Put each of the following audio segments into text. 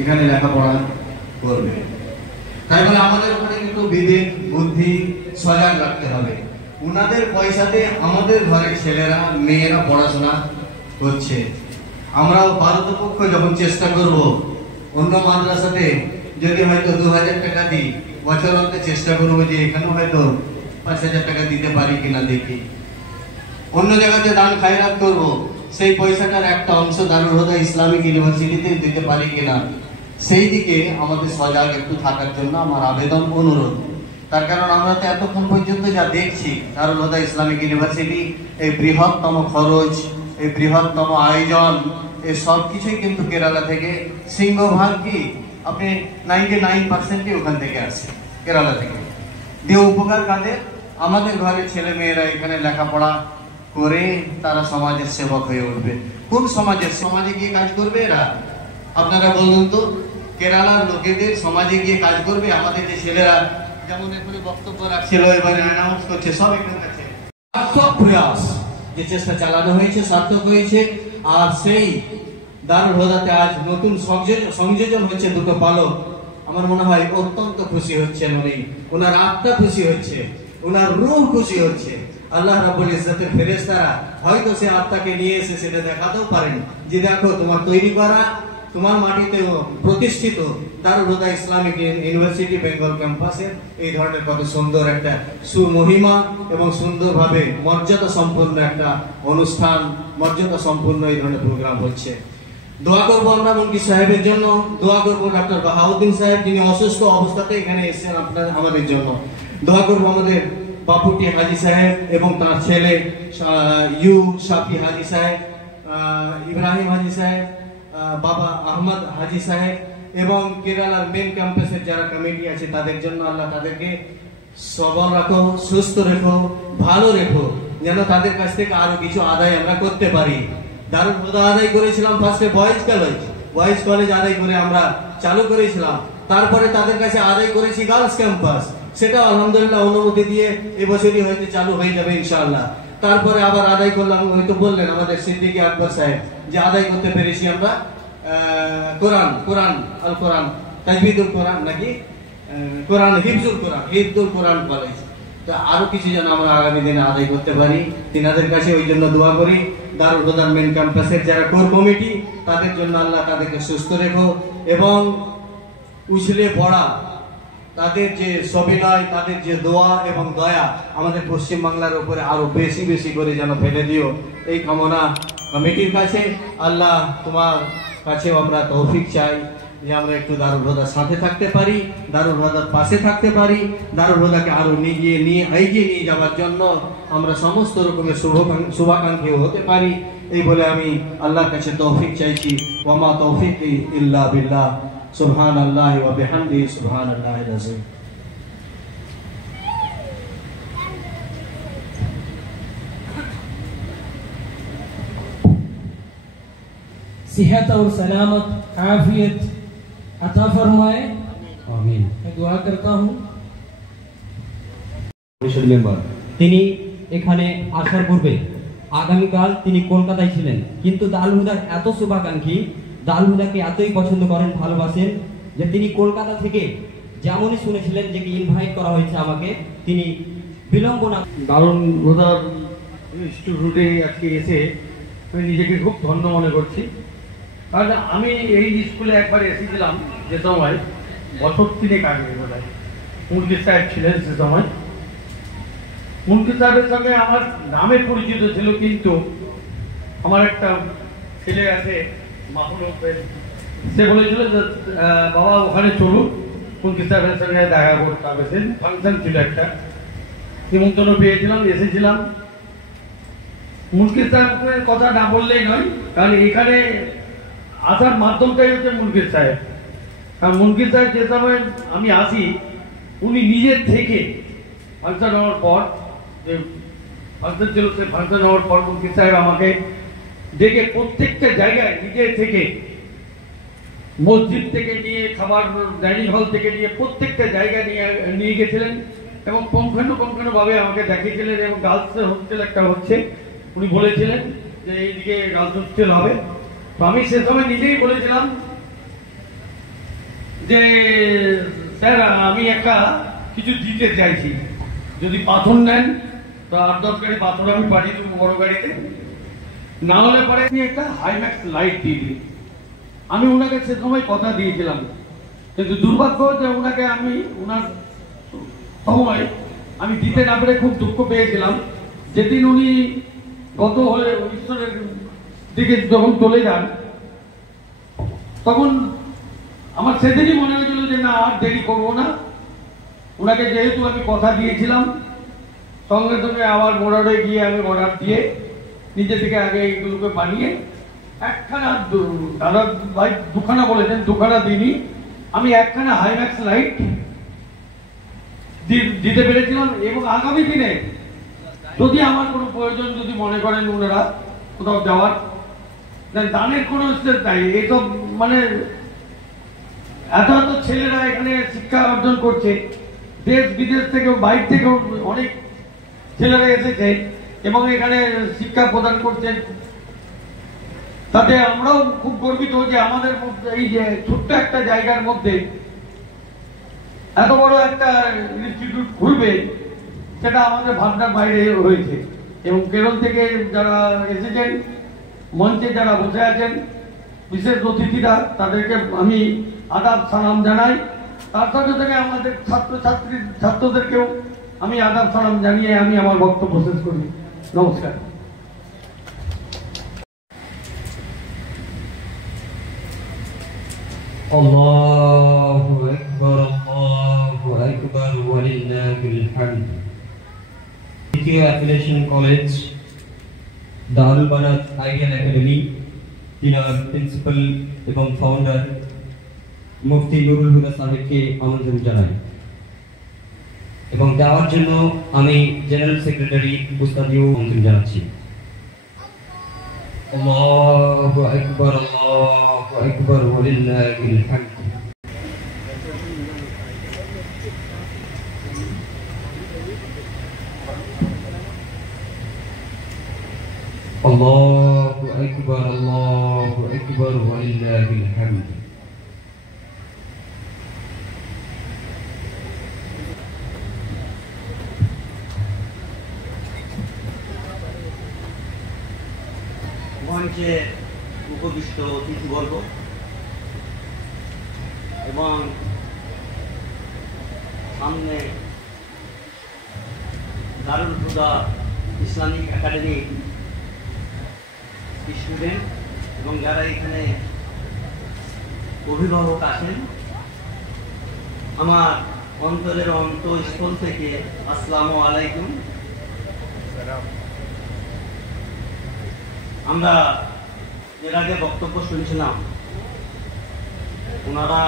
এখানে লেখাপড়া করবে। তাই বলে আমাদের উপরে কিন্তু বিবেক বুদ্ধি সজাগ রাখতে হবে। উনাদের পয়সাতে আমাদের ঘরের ছেলেরা মেয়েরা পড়াশোনা করছে। আমরাও পারতপক্ষ যখন চেষ্টা করব, অন্য মাদ্রাসাতে যদি হয়তো 2000 টাকা দিই, বছর অন্তে চেষ্টা করবো যে এখানেও হয়তো 5000 টাকা দিতে পারি কিনা দেখি। অন্য জায়গাতে দান খায়রাত করব, সেই পয়সাটার একটা অংশ দারুল হুদা ইসলামিক ইউনিভার্সিটিতে দিতে পারি কিনা, সেই দিকে আমাদের সজাগ একটু থাকার জন্য আমার আবেদন, অনুরোধ। তার কারণ আমরা তো এতক্ষণ পর্যন্ত যা দেখছি, দারুল হুদা ইসলামিক ইউনিভার্সিটি এই বৃহত্তম খরচ, এই বৃহত্তম আয়োজন, এই সব কিছুই কিন্তু কেরালা থেকে, সিংহভাগ কি আপনি 99% ওখান থেকে আসে, কেরালা থেকে। দিয়ে উপকার কাদের? আমাদের ঘরের ছেলে মেয়েরা এখানে লেখাপড়া করে তারা সমাজের সেবক হয়ে উঠবে। কোন সমাজের? সমাজে গিয়ে কাজ করবে এরা। আপনারা বলুন তো, কেরালার লোকেদের সমাজে গিয়ে কাজ করবে? আমাদের যে ছেলেরা যেমন এখানে বক্তব্য রাখছিল, এবারে অ্যানাউন্স করছে, সব এখানে আছে। সার্থক প্রয়াস, যে চেষ্টা চালানো হয়েছে সার্থক হয়েছে। আর সেই দারুল হুদাতে আজ নতুন সংযোজন হচ্ছে দুটো পালক। আমার মনে হয় অত্যন্ত খুশি হচ্ছেন উনি, ওনার আত্মা খুশি হচ্ছে, ওনার রূহ খুশি হচ্ছে। আল্লাহ রাব্বুল ইজ্জতের ফেরেশতারা হয়তো সে আত্মাকে নিয়ে এসে সেটা দেখাতেও পারেন যে দেখো তোমার তৈরি করা, তোমার মাটিতে প্রতিষ্ঠিত দারুল হুদা ইসলামিক ইউনিভার্সিটি বেঙ্গল ক্যাম্পাসের এই ধরনের কত সুন্দর একটা সুমহিমা এবং সুন্দরভাবে মর্যাদা সম্পন্ন একটা অনুষ্ঠান, মর্যাদা সম্পন্ন এই ধরনের প্রোগ্রাম হচ্ছে। দোয়া করবো আমরা মুনকি সাহেবের জন্য, দোয়া করবো ডক্টর বাহাউদ্দিন সাহেব, যিনি অসুস্থ অবস্থাতে এখানে এসেছেন আমাদের জন্য। দোয়া করবো আমাদের বাপুটি হাজি সাহেব এবং তার ছেলে ইউ শাফি হাজি সাহেব, ইব্রাহিম হাজি সাহেব, বাবা আহমদ হাজি সাহেব এবং কেরালার মেন ক্যাম্পাসের যারা কমিটি আছে তাদের জন্য। আল্লাহ তাদেরকে সবল রাখো, সুস্থ রেখো, ভালো রেখো, যেন তাদের কাছ থেকে আরো কিছু আদায় আমরা করতে পারি। দারুল হুদা আদায় করেছিলাম ফার্স্টে বয়েজ কলেজ আদায় করে আমরা চালু করেছিলাম, তারপরে তাদের কাছে আদায় করেছি গার্লস ক্যাম্পাস, সেটা আলহামদুলিল্লাহ অনুমতি দিয়ে এবছরই হয়তো চালু হয়ে যাবে ইনশাআল্লাহ। তারপরে আবার আদায় করলাম, হয়তো বললেন আমাদের সিদ্দিকী আকবর সাহেব যে আদায় করতে পেরেছি আমরা কোরআন আল কোরআন তাজবিদুল কোরআন নাকি কোরআন হিফজুল কোরআন কলেজ। তো আরো কিছু যেন আমরা আগামী দিনে আদায় করতে পারি, তিনাদের কাছে ওই জন্য দোয়া করি। দারুল হুদার মেন ক্যাম্পাসের যারা কোর কমিটি তাদের জন্য আল্লাহ তাদেরকে সুস্থ রেখো এবং উছলে পড়া, তাদের যে সবিনয়, তাদের যে দোয়া এবং দয়া আমাদের পশ্চিম বাংলার উপরে আরো বেশি বেশি করে যেন ফেলে দিও, এই কামনা কমিটির কাছে। আল্লাহ তোমার কাছেও আমরা তৌফিক চাই যে আমরা একটু দারুল হুদার সাথে থাকতে পারি, দারুল হুদার পাশে থাকতে পারি, দারুল হুদাকে আরো এগিয়ে নিয়ে যাওয়ার জন্য আমরা সমস্ত রকমের শুভাকাঙ্ক্ষী হতে পারি। এই বলে আমি আল্লাহর কাছে তৌফিক চাইছি। ওয়ামা তৌফিকি ইল্লা বিল্লাহ। সুবহানাল্লাহি ওয়া বিহামদিহি সুবহানাল্লাহিল আযীম। सेहत और सलामत आफियत अता फरमाए, आमीन। मैं दुआ करता हूँ। তিনি এখানে আসার পূর্বে আগামীকাল তিনি কলকাতায় ছিলেন, কিন্তু দারুল হুদার এত শুভাকাঙ্ক্ষী, দারুল হুদাকে এতই পছন্দ করেন, ভালোবাসেন যে তিনি কলকাতা থেকে যেমনই শুনেছিলেন যে কি ইনভাইট করা হয়েছে আমাকে, তিনি বিলম্ব না দারুল হুদার ইনস্টিটিউটে আজকে এসে আমি নিজেকে খুব ধন্য মনে করছি। কারণ আমি এই স্কুলে একবার এসেছিলাম যে সময় বছর 3 আগে, বোধ হয় মুনকির সাহেব ছিলেন সে সময়। মুনকির সাহেবের সঙ্গে আমার নামে পরিচিত ছিল, কিন্তু আমার একটা ছেলে আছে মাহমুদ হোসেন, সে বলেছিল যে বাবা ওখানে চলুন, মুনকির সাহেবের সঙ্গে দেখা করতে হবে। সে ফাংশন ছিল, একটা নিমন্ত্রণ পেয়েছিলাম, এসেছিলাম। মুনকির সাহেবের কথা না বললেই নয়, কারণ এখানে আসার মাধ্যমটাই হচ্ছে মুনকির সাহেব। কারণ মুনকির সাহেব যে সময় আমি আসি, উনি নিজের থেকে ফাংশন হওয়ার পর, যে ফাংশন ছিল সে ফাংশন হওয়ার পর মুনকির সাহেব আমাকে ডেকে প্রত্যেকটা জায়গায় নিজের থেকে, মসজিদ থেকে নিয়ে, খাবার ডাইনিং হল থেকে নিয়ে প্রত্যেকটা জায়গায় নিয়ে গেছিলেন এবং পুঙ্খানুপুঙ্খানুভাবে আমাকে দেখিয়েছিলেন। এবং গার্লস হোস্টেল একটা হচ্ছে, উনি বলেছিলেন যে এইদিকে গার্লস হোস্টেল হবে। তো আমি সে সময় নিজেই বলেছিলাম যে স্যার আমি একটা কিছু দিতে চাইছি, যদি পাথর নেন তো 8-10 গাড়ি পাথর আমি পাঠিয়ে দেবো বড় গাড়িতে, না হলে পরে আপনি একটা হাইম্যাক্স লাইট দিয়ে দিন। আমি ওনাকে সে সময় কথা দিয়েছিলাম, কিন্তু দুর্ভাগ্য যে ওনাকে আমি ওনার সময় আমি দিতে না পেরে খুব দুঃখ পেয়েছিলাম। যেদিন উনি গত হয়ে ঈশ্বরের দিকে যখন চলে যান, তখন আমার সেদিনই মনে হয়েছিল যে না আর দেরি করবো না। ওনাকে যেহেতু আমি কথা দিয়েছিলাম, সঙ্গে সঙ্গে আবার বর্ডারে গিয়ে আমি অর্ডার দিয়ে নিজে থেকে আগে এইগুলোকে বানিয়ে একখানা, দাদা ভাই দুখানা বলেছেন, দুখানা দিনই আমি একখানা হাইম্যাক্স লাইট দিতে পেরেছিলাম। এবং আগামী দিনে যদি আমার কোনো প্রয়োজন যদি মনে করেন ওনারা কোথাও যাওয়ার, দানের কোনো স্টেপ নাই। এইসব মানে এত এত ছেলেরা এখানে শিক্ষা অর্জন করছে, দেশ বিদেশ থেকেও বাইরে থেকেও অনেক ছেলেরা এসেছে এবং এখানে শিক্ষা প্রদান করছেন। তাতে আমরাও খুব গর্বিত যে আমাদের মধ্যে এই যে ছোট্ট একটা জায়গার মধ্যে এত বড় একটা ইনস্টিটিউট খুলবে, সেটা আমাদের ভাবনার বাইরে হয়েছে। এবং কেরল থেকে যারা এসেছেন, মঞ্চে যারা বসে আছেন, বিশেষ অতিথিরা, তাদেরকে আমি আদাব সালাম জানাই। তার সাথে সাথে আমাদের ছাত্রদেরকেও আমি আদাব সালাম জানিয়ে আমি আমার বক্তব্য শেষ করি। নমস্কার। আল্লাহু আকবার, আল্লাহু আকবার, ওয়ালিল্লাহিল হামদ। দ্বিতীয় অ্যাফিলিয়েশন কলেজ দারুল বারাত আইডিয়াল একাডেমি, তিনার প্রিন্সিপাল এবং ফাউন্ডার মুফতি নুরুল হুদা সাহেবকে আমন্ত্রণ জানাই এবং দেওয়ার জন্য আমি জেনারেল সেক্রেটারি উস্তাদিও আমন্ত্রণ জানাচ্ছি। আল্লাহু আকবার, আল্লাহু আকবার, ওয়ালিল্লাহিল হামদ। আল্লাহু আকবার, আল্লাহু আকবার, ওয়ালিল্লাহিল হামদ। মঞ্চে উপবিষ্ট অতিথিবর্গ এবং সামনে দারুল হুদা ইসলামিক একাডেমির স্টুডেন্ট এবং যারা এখানে অভিভাবক আছেন, আমার অন্তরের অন্তঃস্থল থেকে আসসালামু আলাইকুম। আমরা এর আগে বক্তব্য শুনছিলাম, ওনারা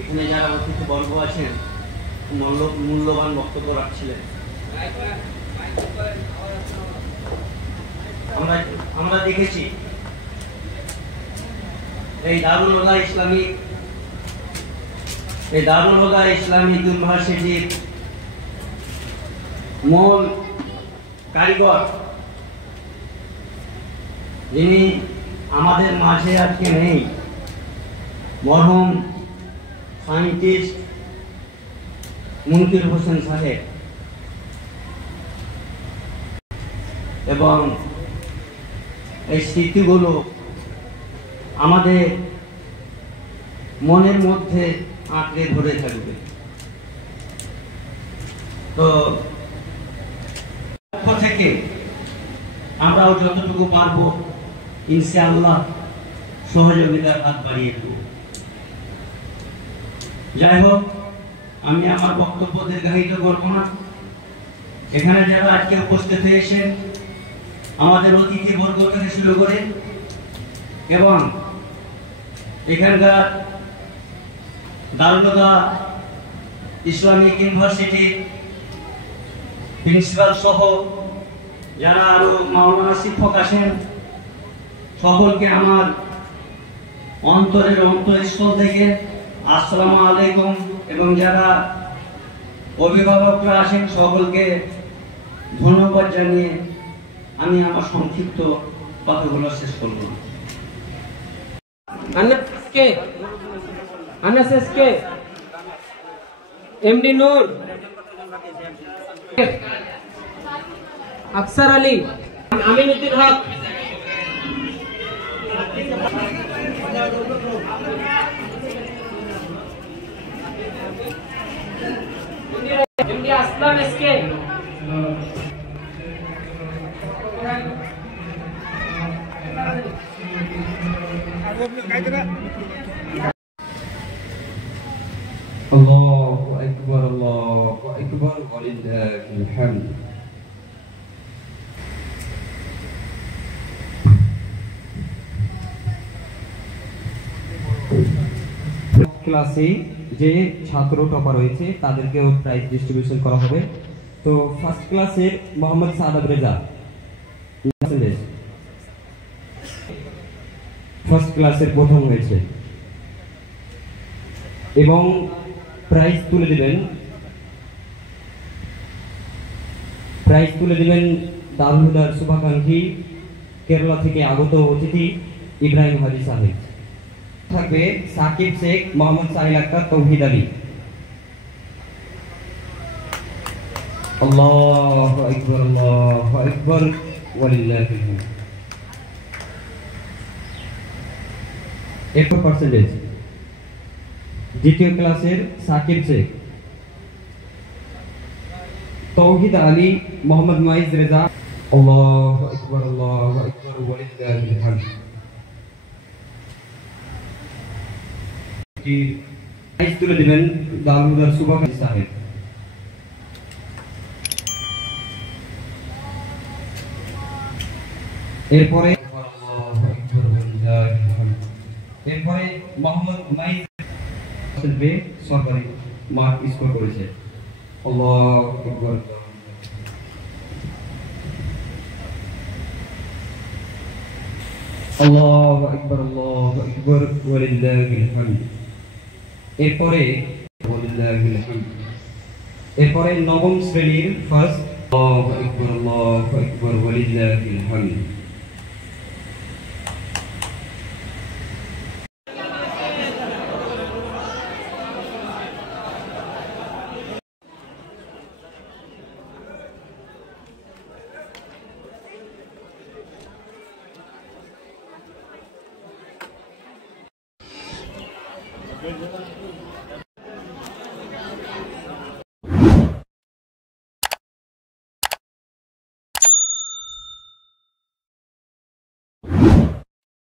এখানে যারা অতিথিবর্গ আছেন মূল্যবান বক্তব্য রাখছিলেন। আমরা দেখেছি এই দারুল হুদা ইসলামিক ইউনিভার্সিটির মূল কারিগর, যিনি আমাদের মাঝে আজকে নেই, মরহুম সায়েন্টিস্ট মুনকির হোসেন সাহেব, এবং এই স্মৃতিগুলো আমাদের মনের মধ্যে আঁকড়ে ধরে থাকবে। তো পক্ষ থেকে আমরাও যতটুকু পারবো ইনশাআল্লাহ সহযোগিতার হাত বাড়িয়ে দেব। যাই হোক, আমি আমার বক্তব্য দীর্ঘায়িত করব না। এখানে যারা আজকে উপস্থিত হয়েছেন, আমাদের অতিথিবর্গ থেকে শুরু করে এবং এখানকার দারুল হুদা ইসলামিক ইউনিভার্সিটির প্রিন্সিপাল সহ যারা আরো মাওলানা শিক্ষক আছেন, সকলকে আমার অন্তরের অন্তঃস্থল থেকে আসসালামু আলাইকুম। এবং যারা অভিভাবকরা আছেন সকলকে ধন্যবাদ জানিয়ে আমি আমার সংক্ষিপ্ত কথাগুলো শেষ করব। আনাস এসকে, এমডি নূর, আফসার আলী, আমিনুদ্দিন হক, এমডি আসলাম SK, Allahu Akbar, Allahu Akbar, walillahil hamd. ক্লাসে যে ছাত্র টপার হয়েছে তাদেরকেও প্রাইজ ডিস্ট্রিবিউশন করা হবে। তো ফার্স্ট ক্লাসের মোহাম্মদ সাদাব রেজা ফার্স্ট ক্লাসের প্রথম হয়েছে এবং প্রাইজ তুলে দিবেন দারুল হুদার শুভাকাঙ্ক্ষী কেরালা থেকে আগত অতিথি ইব্রাহিম হাজি সাহেব। থাকবে সাকিব শেখ, মোহাম্মদ সাহিল আক্তার, তৌহিদ আলী। আল্লাহু আকবার, আল্লাহু আকবার, ওয়ালিল্লাহিল হামদ। এরপর পার্সেন্টেজ দ্বিতীয় ক্লাসের সাকিব শেখ, তৌহিদ আলী, মোহাম্মদ মাইজ রেজা। আল্লাহু আকবার, আল্লাহু আকবার, ওয়ালিল্লাহিল হামদ। প্রাইজ তুলে দিবেন দারুল হুদার শুভাকাঙ্ক্ষী সাহেব। এরপরে মোহাম্মদ মাইজ সরকারি মার্ক স্কোর করেছে। আল্লাহু আকবার, আল্লাহু আকবার, আল্লাহু আকবার, ওয়ালিল্লাহিল হামদ। এরপরে নবম শ্রেণীর ফার্স্ট। আল্লাহু আকবার, আল্লাহু আকবার, ওয়ালিল্লাহিল হামদ।